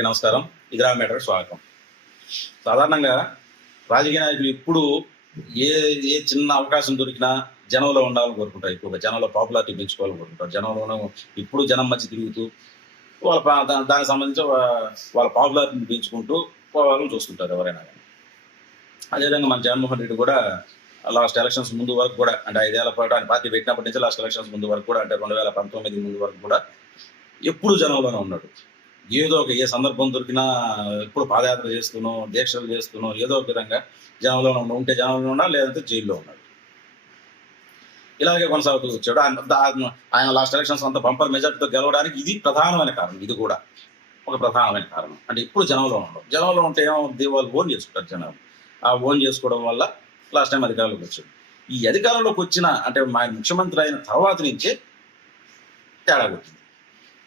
అందరికీ నమస్కారం. ఇదిరా మేటర్ స్వాగతం. సాధారణంగా రాజకీయ నాయకులు ఇప్పుడు ఏ ఏ చిన్న అవకాశం దొరికినా జనంలో ఉండాలని కోరుకుంటారు. ఎక్కువగా జనంలో పాపులారిటీ పెంచుకోవాలని కోరుకుంటారు. జనంలోనూ ఇప్పుడు జనం మధ్య తిరుగుతూ వాళ్ళ దానికి సంబంధించి వాళ్ళ పాపులారిటీని పెంచుకుంటూ వాళ్ళని చూసుకుంటారు ఎవరైనా కానీ. అదేవిధంగా మన జగన్మోహన్ రెడ్డి కూడా లాస్ట్ ఎలక్షన్స్ ముందు వరకు కూడా అంటే ఐదేళ్ళ పాటు ఆయన పార్టీ పెట్టినప్పటి నుంచి లాస్ట్ ఎలక్షన్స్ ముందు వరకు కూడా అంటే రెండు వేల పంతొమ్మిది ముందు వరకు కూడా ఎప్పుడు జనంలోనే ఉన్నాడు. ఏదో ఒక ఏ సందర్భం దొరికినా ఎప్పుడు పాదయాత్ర చేస్తున్నాం దీక్షలు చేస్తున్నాం ఏదో ఒక విధంగా జనంలో ఉన్న- ఉంటే జనంలో ఉన్నా లేదంటే జైల్లో ఉన్నాడు ఇలాగే కొనసాగుతూ వచ్చాడు. ఆయన ఆయన లాస్ట్ ఎలక్షన్స్ అంత బంపర్ మెజార్టీతో గెలవడానికి ఇది ప్రధానమైన కారణం. ఇది కూడా ఒక ప్రధానమైన కారణం. అంటే ఇప్పుడు జనంలో ఉండడం. జనంలో ఉంటే ఏమవుతుంది వాళ్ళు ఓన్ చేసుకుంటారు జనాలు. ఆ ఓన్ చేసుకోవడం వల్ల లాస్ట్ టైం అధికారంలోకి వచ్చాడు ఈ అధికారంలోకి వచ్చిన అంటే మా ముఖ్యమంత్రి అయిన తర్వాత నుంచే తేడా కొట్టింది.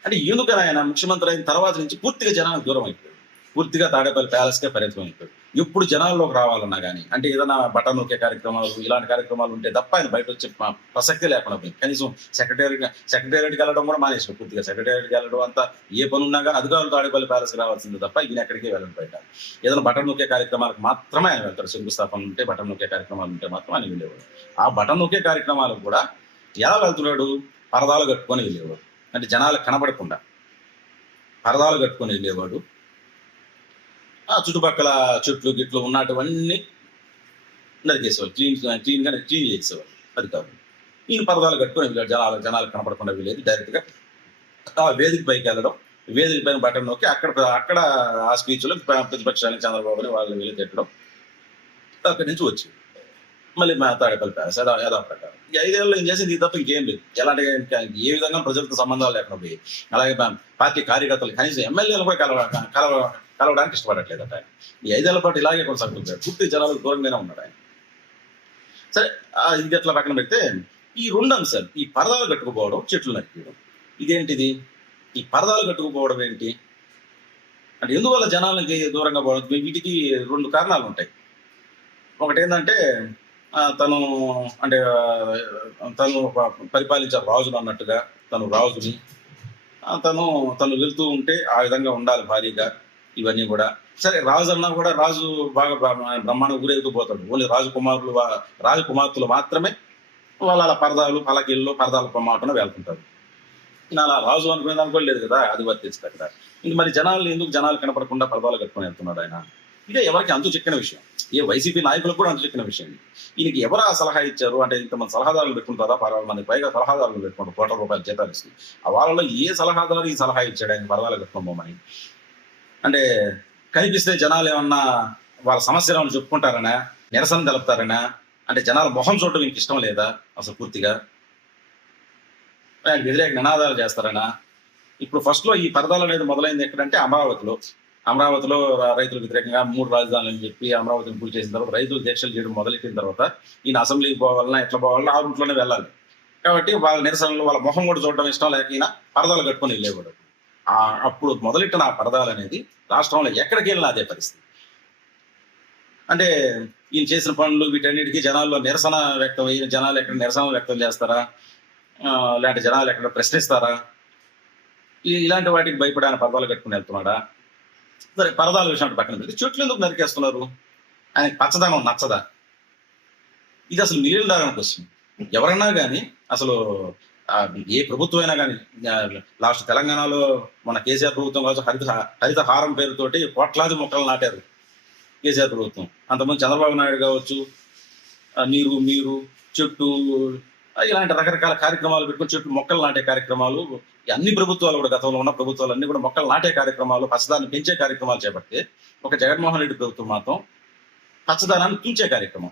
అంటే ఎందుకని ఆయన ముఖ్యమంత్రి అయిన తర్వాత నుంచి పూర్తిగా జనానికి దూరం అయిపోయాడు పూర్తిగా తాడేపల్లి ప్యాలెస్కే పరిమితం అయిపోయాడు ఎప్పుడు జనాల్లోకి రావాలన్నా కానీ అంటే ఏదైనా బటన్ నొక్కే కార్యక్రమాలు ఇలాంటి కార్యక్రమాలు ఉంటే తప్ప ఆయన బయట వచ్చే ప్రసక్తి లేకుండా పోయింది. కనీసం సెక్రటరీ సెక్రటేరియట్కి వెళ్ళడం కూడా మానేసాడు పూర్తిగా. సెక్రటేరియట్కి వెళ్ళడం అంతా ఏ పని ఉన్నా కానీ అధికారులు తాడేపల్లి ప్యాలెస్కి రావాల్సింది తప్ప ఈయన ఎక్కడికి వెళ్ళడం బయట. ఏదైనా బటన్ నొక్కే కార్యక్రమాలకు మాత్రమే ఆయన వెళ్తారు. శంకుస్థాపన ఉంటే బటన్ నొక్కే కార్యక్రమాలు ఉంటే మాత్రం ఆయన వెళ్ళేవాడు ఆ బటన్ నొక్కే కార్యక్రమాలకు కూడా ఎలా వెళ్తున్నాడు? పరదాలు కట్టుకొని వెళ్ళేవాడు అంటే జనాలు కనబడకుండా పరదాలు కట్టుకొని వెళ్ళేవాడు. ఆ చుట్టుపక్కల చెట్లు గిట్లు ఉన్నటువన్నీ నరికేసేవాళ్ళు క్లీన్ క్లీన్గా క్లీన్ చేసేవాళ్ళు అది కాదు. ఈయన పరదాలు కట్టుకొని వెళ్ళాడు. జనాలు జనాలు కనపడకుండా వెళ్ళేది డైరెక్ట్గా. ఆ వేదిక పైకి వెళ్ళడం. వేదిక పైన బటన్ నొక్కి అక్కడ అక్కడ ఆ స్పీచ్లో ప్రతిపక్షానికి చంద్రబాబుని వాళ్ళు వెళ్ళి తిట్టడం. అక్కడి నుంచి వచ్చి మళ్ళీ మా తాడేపల్లి ప్యాలెస్ యథా యథా ప్రకారం. ఈ ఐదేళ్ళు ఏం చేసింది? తప్ప ఇంకేం లేదు. ఎలాంటి ఏ విధంగా ప్రజలతో సంబంధాలు లేకుండా పోయి అలాగే పార్టీ కార్యకర్తలు కనీసం ఎమ్మెల్యేలు కూడా కలవ కలవ కలవడానికి ఇష్టపడట్లేదట ఆయన. ఈ ఐదేళ్ళ పాటు ఇలాగే కొనసాగుతుంది. పూర్తి జనాలకు దూరంగానే ఉన్నాడు ఆయన. సరే ఇది ఎట్లా పక్కన పెడితే ఈ రెండు అంశాలు ఈ పరదాలు కట్టుకుపోవడం చెట్లు నరికేయడం ఇదేంటిది? ఈ పరదాలు కట్టుకుపోవడం ఏంటి? అంటే ఎందువల్ల జనాలకి దూరంగా పోవడం? వీటికి రెండు కారణాలు ఉంటాయి. ఒకటి ఏంటంటే తను అంటే తను పరిపాలించారు పరిపాలించే రాజులు అన్నట్టుగా తను రాజుని తను తను వెళ్తూ ఉంటే ఆ విధంగా ఉండాలి భారీగా ఇవన్నీ కూడా. సరే రాజు అన్నా కూడా రాజు బాగా బ్రహ్మ- బ్రహ్మాండ ఊరేగుతూ పోతాడు. ఓన్లీ రాజకుమారులు రాజకుమార్తెలు మాత్రమే వాళ్ళ అలా పరదాలు పలకిళ్ళు పరదాల మాటన వెళ్తుంటారు. అలా రాజు అనుకునే దానికి కూడా లేదు కదా అది వర్తిస్తుంది అక్కడ. ఇంక మరి జనాలు ఎందుకు జనాలు కనపడకుండా పరదాలు కట్టుకొని వెళ్తున్నాడు ఆయన? ఇదే ఎవరికి అంతు చిక్కిన విషయం. ఏ వైసీపీ నాయకులకు కూడా అంతు చిక్కిన విషయం ఈయనకి ఎవరు ఆ సలహా ఇచ్చారు? అంటే ఇంతమంది సలహాదారులు పెట్టుకుంటారా? పర్వాలేదు మంది పైగా సలహాదారులు పెట్టుకుంటారు కోట్ల రూపాయలు జీతాలు ఇస్తుంది ఆ వాళ్ళలో ఏ సలహాదారు ఈ సలహా ఇచ్చాడు? ఆయన పరదాలు కట్టుకోమని అంటే కనిపిస్తే జనాలు ఏమన్నా వాళ్ళ సమస్యలు ఏమన్నా చెప్పుకుంటారనా? నిరసన తెలుపుతారనా? అంటే జనాల మొహం చూడడం మీకు ఇష్టం లేదా? అసలు పూర్తిగా? ఆయనకు వ్యతిరేక నినాదాలు చేస్తారనా? ఇప్పుడు ఫస్ట్లో ఈ పరదాలు అనేది మొదలైంది ఎక్కడంటే అమరావతిలో. అమరావతిలో రైతులకు వ్యతిరేకంగా మూడు రాజధానులు అని చెప్పి అమరావతిని పూర్తి చేసిన తర్వాత రైతులు దీక్షలు చేయడం మొదలెట్టిన తర్వాత ఈయన అసెంబ్లీకి పోవాలన్నా ఎట్లా పోవాలన్నా ఆ రూట్లోనే వెళ్ళాలి. కాబట్టి వాళ్ళ నిరసనలు వాళ్ళ మొహం కూడా చూడడం ఇష్టం లేక ఈయన పరదాలు కట్టుకొని వెళ్ళేవాడు. ఆ అప్పుడు మొదలెట్టిన ఆ పరదాలు అనేది రాష్ట్రంలో ఎక్కడికి వెళ్ళినా అదే పరిస్థితి. అంటే ఈయన చేసిన పనులు వీటన్నిటికీ జనాల్లో నిరసన వ్యక్తం అయ్యి జనాలు ఎక్కడ నిరసన వ్యక్తం చేస్తారా? లేదంటే ఇలాంటి జనాలు ఎక్కడ ప్రశ్నిస్తారా? ఇలాంటి వాటికి భయపడాన పదాలు కట్టుకుని వెళ్తున్నాడా? సరే పరదాల విషయం పక్కన పెట్టి చెట్లు ఎందుకు నరికేస్తున్నారు? ఆయనకి పచ్చదనం నచ్చదా? ఇది అసలు మిలియన్ డాలర్ క్వశ్చన్. ఎవరైనా కానీ అసలు ఏ ప్రభుత్వం అయినా కానీ లాస్ట్ తెలంగాణలో మన కేసీఆర్ ప్రభుత్వం కావచ్చు హరిత హరిత హారం పేరుతోటి కోట్లాది మొక్కలు నాటారు కేసీఆర్ ప్రభుత్వం. అంతమంది చంద్రబాబు నాయుడు కావచ్చు నీరు మీరు చెట్టు ఇలాంటి రకరకాల కార్యక్రమాలు పెట్టుకుని చెట్లు మొక్కలు నాటే కార్యక్రమాలు అన్ని ప్రభుత్వాలు కూడా గతంలో ఉన్న ప్రభుత్వాలు అన్ని కూడా మొక్కలు నాటే కార్యక్రమాలు పచ్చదాన్ని పెంచే కార్యక్రమాలు చేపడితే ఒక జగన్మోహన్ రెడ్డి ప్రభుత్వం మాత్రం పచ్చదనాన్ని తుంచే కార్యక్రమం.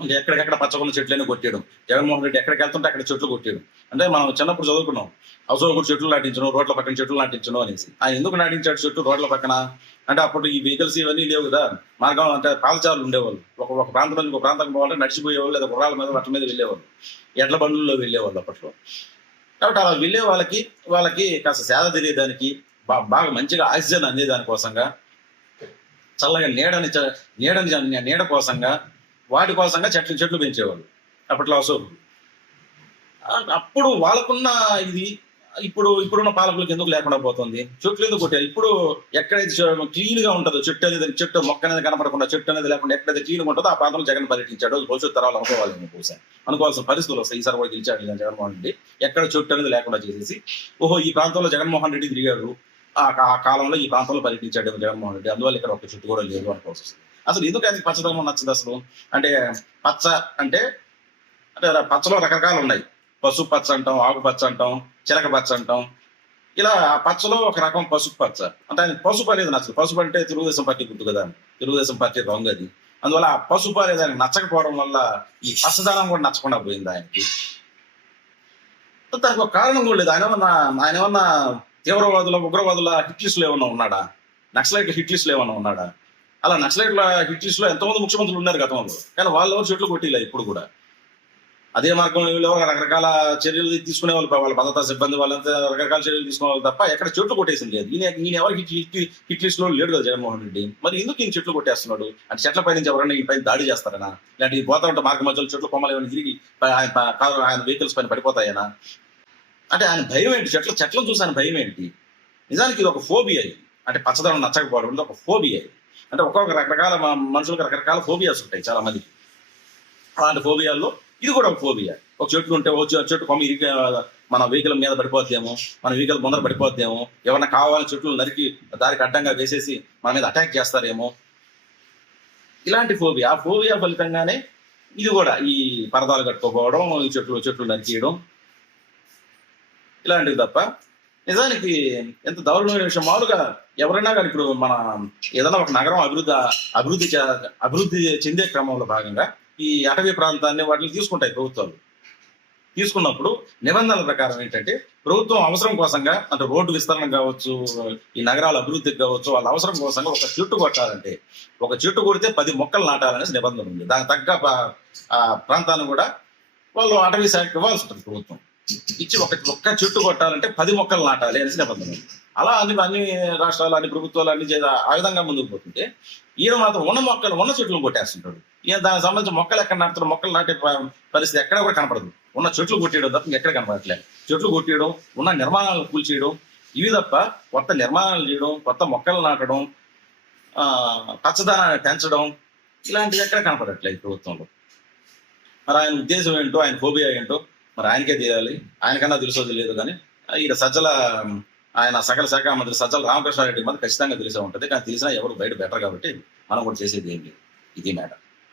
అంటే ఎక్కడికెక్కడ పచ్చకొన్న చెట్లని కొట్టేయడం. జగన్మోహన్ రెడ్డి ఎక్కడికి వెళ్తుంటే అక్కడ చెట్లు కొట్టేయడం. అంటే మనం చిన్నప్పుడు చదువుకున్నాం. అశోకుడు చెట్లు నాటించడం రోడ్ల పక్కన చెట్లు నాటించడం అనేసి. ఆయన ఎందుకు నాటించాడు చెట్లు రోడ్ల పక్కన? అంటే అప్పుడు ఈ వెహికల్స్ ఇవన్నీ లేవు కదా. మార్గం అంటే పాదచారులు ఉండేవాళ్ళు. ఒక ఒక ప్రాంతం నుంచి ఒక ప్రాంతం పోవాలంటే నడిచిపోయేవాళ్ళు లేదా గుర్రాల మీద వాటి మీద వెళ్ళేవాళ్ళు. ఎడ్ల బండ్లలో వెళ్ళేవాళ్ళు అప్పట్లో. కాబట్టి అలా వెళ్ళే వాళ్ళకి వాళ్ళకి కాస్త సేద తెలియడానికి బా- బాగా మంచిగా ఆక్సిజన్ అందేదానికోసంగా చల్లగా నీడని చ- నీడని నీడ కోసంగా వాటి కోసంగా చెట్లు చెట్లు పెంచేవాళ్ళు. అప్పట్లో అశోకుడు అప్పుడు వాళ్ళకున్న ఇది ఇప్పుడు ఇప్పుడున్న పాలకులకు ఎందుకు లేకుండా పోతుంది? చెట్లు ఎందుకు కొట్టారు? ఇప్పుడు ఎక్కడైతే క్లీన్గా ఉంటుందో చెట్టు అనేది చెట్టు మొక్క అనేది కనపడకుండా చెట్టు అనేది లేకుండా ఎక్కడైతే క్లీన్ ఉంటుందో ఆ ప్రాంతంలో జగన్ పర్యటించాడు. భవిష్యత్తు తరాలు అనుకోవాలి బహుశా అనుకోవాల్సిన పరిస్థితులు వస్తాయి. ఈసారి కూడా గెలిచాడు జగన్మోహన్ రెడ్డి. ఎక్కడ చెట్టు అనేది లేకుండా చేసేసి ఓహో ఈ ప్రాంతంలో జగన్మోహన్ రెడ్డి తిరిగాడు ఆ ఆ కాలంలో ఈ ప్రాంతంలో పర్యటించాడు జగన్మోహన్ రెడ్డి. అందువల్ల ఇక్కడ ఒక చెట్టు కూడా లేదు అనుకోవాల్సి వస్తుంది. అసలు ఎందుకు అది పచ్చదనం నచ్చదు అసలు? అంటే పచ్చ అంటే అంటే పచ్చలో రకరకాలు ఉన్నాయి. పసుపు పచ్చ అంటాం ఆకు పచ్చ అంటాం చిలక పచ్చ అంటాం. ఇలా ఆ పచ్చలో ఒక రకం పసుపు పచ్చ. అంటే ఆయన పసుపు అనేది నచ్చదు. పసుపు అంటే తెలుగుదేశం పార్టీ గుర్తు కదా తెలుగుదేశం పార్టీ రంగు అది. అందువల్ల ఆ పసుపు అనేది ఆయన నచ్చకపోవడం వల్ల ఈ పచ్చదనం కూడా నచ్చకుండా పోయింది ఆయనకి. దానికి ఒక కారణం కూడా లేదు. ఆయన ఏమన్నా ఆయన ఏమన్నా తీవ్రవాదుల ఉగ్రవాదుల హిట్ లిస్ట్ ఏమన్నా ఉన్నాడా? నక్సలైట్ హిట్ లిస్ట్ ఏమన్నా ఉన్నాడా? అలా నక్సలైట్ల హిట్లో ఎంతమంది ముఖ్యమంత్రులు ఉన్నారు గతంలో కానీ వాళ్ళు ఎవరు చెట్లు కొట్టిలే ఇప్పుడు కూడా? అదే మార్గంలో రకరకాల చర్యలు తీసుకునే వాళ్ళు వాళ్ళ భద్రతా సిబ్బంది వాళ్ళంతా రకరకాల చర్యలు తీసుకునే వాళ్ళు తప్ప ఎక్కడ చెట్లు కొట్టేసింది లేదు. ఈయన ఈయన ఎవరికి హిట్ హిట్ హిట్ లిస్ట్లో లేడు కదా జగన్మోహన్ రెడ్డి. మరి ఎందుకు ఈయన చెట్లు కొట్టేస్తున్నాడు? అంటే చెట్లపై నుంచి ఎవరైనా ఈ పైన దాడి చేస్తారనా? ఇలాంటి పోతా ఉంటే మార్గ మధ్యలో చెట్లు కొమ్మలు ఏమైనా తిరిగి ఆయన కారు ఆయన వెహికల్స్ పైన పడిపోతాయనా? అంటే ఆయన భయం ఏంటి? చెట్ల చెట్లను చూసి ఆయన భయం ఏంటి? నిజానికి ఇది ఒక ఫోబియా ఇది. అంటే పచ్చదనం నచ్చకపోవడం ఒక ఫోబియా ఇది. అంటే ఒక్కొక్క రకరకాల మనుషులకు రకరకాల ఫోబియాస్ ఉంటాయి చాలా మందికి. అలాంటి ఫోబియాల్లో ఇది కూడా ఒక ఫోబియా ఒక చెట్టు ఉంటే ఒక చెట్టు కొమ్మ ఇరిగి మన వెహికల్ మీద పడిపోద్దేమో మన వెహికల్ ముందర పడిపోద్దేమో ఎవరన్నా కావాలని చెట్లు నరికి దారికి అడ్డంగా వేసేసి మన మీద అటాక్ చేస్తారేమో. ఇలాంటి ఫోబియా ఆ ఫోబియా ఫలితంగానే ఇది కూడా ఈ పరదాలు కట్టుకోపోవడం ఈ చెట్లు చెట్లు నరికేయడం ఇలాంటివి తప్ప నిజానికి ఎంత దారుణమైన విషయం. మామూలుగా ఎవరైనా కానీ ఇప్పుడు మన ఏదైనా ఒక నగరం అభివృద్ధి అభివృద్ధి అభివృద్ధి చెందే క్రమంలో భాగంగా ఈ అటవీ ప్రాంతాన్ని వాటిని తీసుకుంటాయి ప్రభుత్వాలు. తీసుకున్నప్పుడు నిబంధనల ప్రకారం ఏంటంటే ప్రభుత్వం అవసరం కోసంగా అంటే రోడ్డు విస్తరణ కావచ్చు ఈ నగరాల అభివృద్ధికి కావచ్చు వాళ్ళ అవసరం కోసంగా ఒక చెట్టు కొట్టాలంటే ఒక చెట్టు కొడితే పది మొక్కలు నాటాలనేసి నిబంధన ఉంది. దానికి తగ్గ ఆ ప్రాంతాన్ని కూడా వాళ్ళు అటవీ శాఖకి ఇవ్వాల్సి ఉంటుంది ప్రభుత్వం. ఇచ్చి ఒక ఒక్క చెట్టు కొట్టాలంటే పది మొక్కలు నాటాలి అనేసి నిబంధన అలా అన్ని అన్ని రాష్ట్రాలు అన్ని ప్రభుత్వాలు అన్ని ఆ విధంగా ముందుకు పోతుంటే ఈయన మాత్రం ఉన్న మొక్కలు ఉన్న చెట్లు కొట్టేస్తుంటాడు. ఈయన దానికి సంబంధించి మొక్కలు ఎక్కడ నాటుతారు మొక్కలు నాటే పరిస్థితి ఎక్కడ కూడా కనపడదు. ఉన్న చెట్లు కొట్టేయడం తప్ప ఎక్కడ కనపడట్లేదు చెట్లు కొట్టేయడం ఉన్న నిర్మాణాలను కూల్చేయడం ఇవి తప్ప కొత్త నిర్మాణాలు చేయడం కొత్త మొక్కలు నాటడం పచ్చదనాన్ని పెంచడం ఇలాంటివి ఎక్కడ కనపడట్లేదు ఈ ప్రభుత్వంలో. మరి ఆయన ఉద్దేశం ఏంటో ఆయన ఫోబియా ఏంటో మరి ఆయనకే తీయాలి ఆయనకన్నా తెలుసో తెలియదు కానీ ఈయన సజ్జల ఆయన సకల శాఖ మంత్రి సజ్జల రామకృష్ణారెడ్డి మాత్రం ఖచ్చితంగా తెలిసే ఉంటుంది. కానీ తెలిసినా ఎవరు బయట బెటర్ కాబట్టి మనం కూడా చేసేది ఏం లేదు. ఇది మేడం